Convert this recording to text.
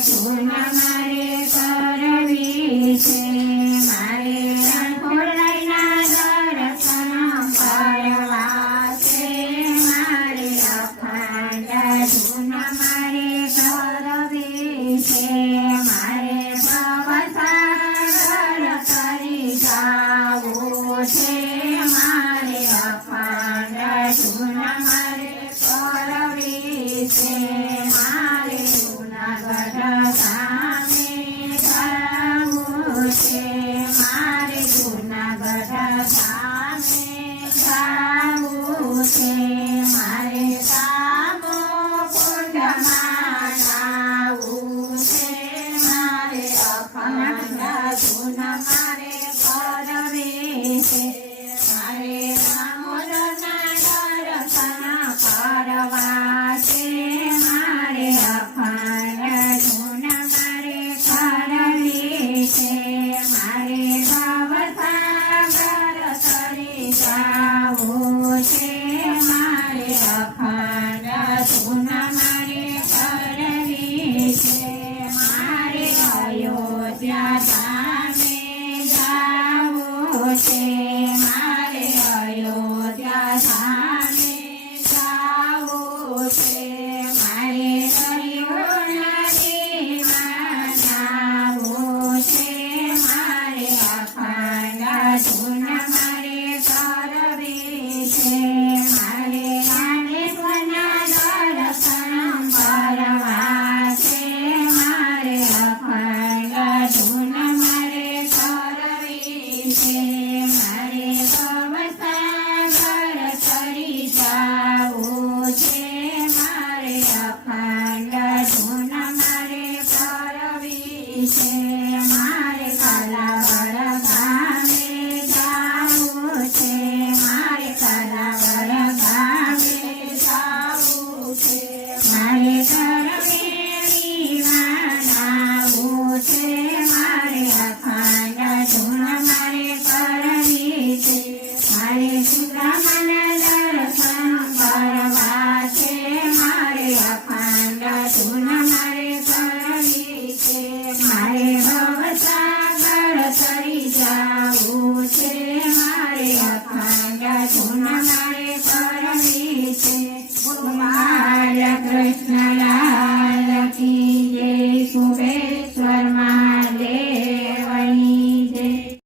ધૂન મારે કરવી છે મારે રણછોડરાયના દર્શન કરવા છે મારે અખંડ ધૂન મારે કરવી છે મારે ભવસાગર તરી જાવું છે મારે અખંડ ધૂન મારે કરવી છે મારે જૂનાગઢ સામે જાવું છે મારે જૂનાગઢ સામે જાવું છે મારે સામો કુંડમાં નાવું છે મારે અખંડ ધૂન મારે કરવી છે મારે દામોદરના દર્શન કરવા છે મારે અખંડ ધૂન મારે કરવી છે મારે ભવસાગર તરી જાવું છે મારે અખંડ ધૂન મારે કરવી છે મારે અયોધ્યા ધામે જાવું છે મારે અયોધ્યા ધામે જાવું છે મારે દરિયો નદીમાં નાવું છે મારે અખંડ ધૂન મારે કરવી છે મારે જ્ઞાનેશ્વરના દર્શન કરવા છે મારે અખંડ ધૂન મારે કરવી છે મારે ભવસાગર તરી જાવું છે મારે અખંડ ધૂન મારે કરવી છે મારે કાલાવડ ગામે જાવું છે મારે કાલાવડ ગામે જાવું છે મારે ધરમેડીમાં નાવું છે મારે અખંડ ધૂન મારે કરવી છે મારે સુદામાના દર્શન કરવા છે મારે અખંડ ધૂન મારે કરવી છે મારે ભવસાગર તરી જા